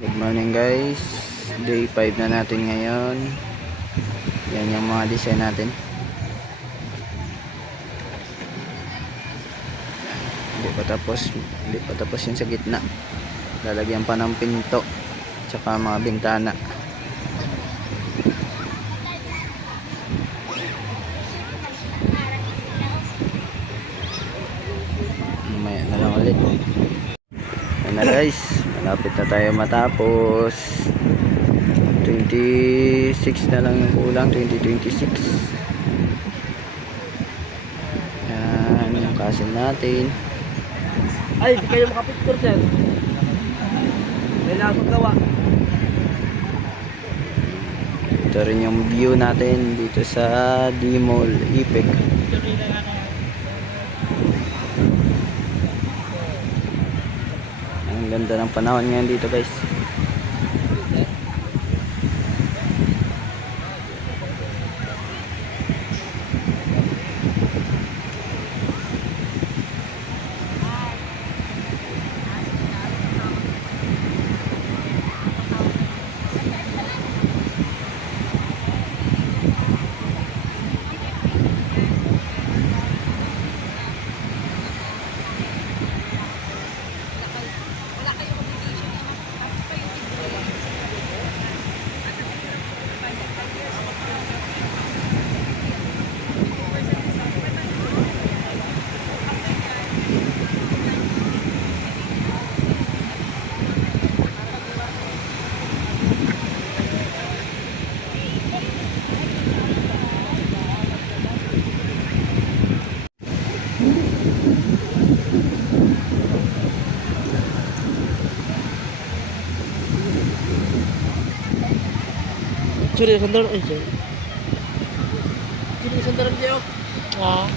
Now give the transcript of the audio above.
Good morning guys, day 5 na natin ngayon. Yan yung mga design natin. Hindi pa tapos yung sa gitna. Lalagyan pa ng pinto tsaka mga bintana. Mamaya na lang ulit. Yan na guys, malapit na tayo matapos. 26 na lang yung kulang, 2026. Yan yung kasin natin. Ay, di kayo makapicture, sir. Kailangan ko gawa. Ito rin yung view natin dito sa D-Mall, Ipec. Ang ganda ng panahon ngayon dito guys. Sorry, sandal. Ay, sorry. Sino sandal ang diyo? Ah.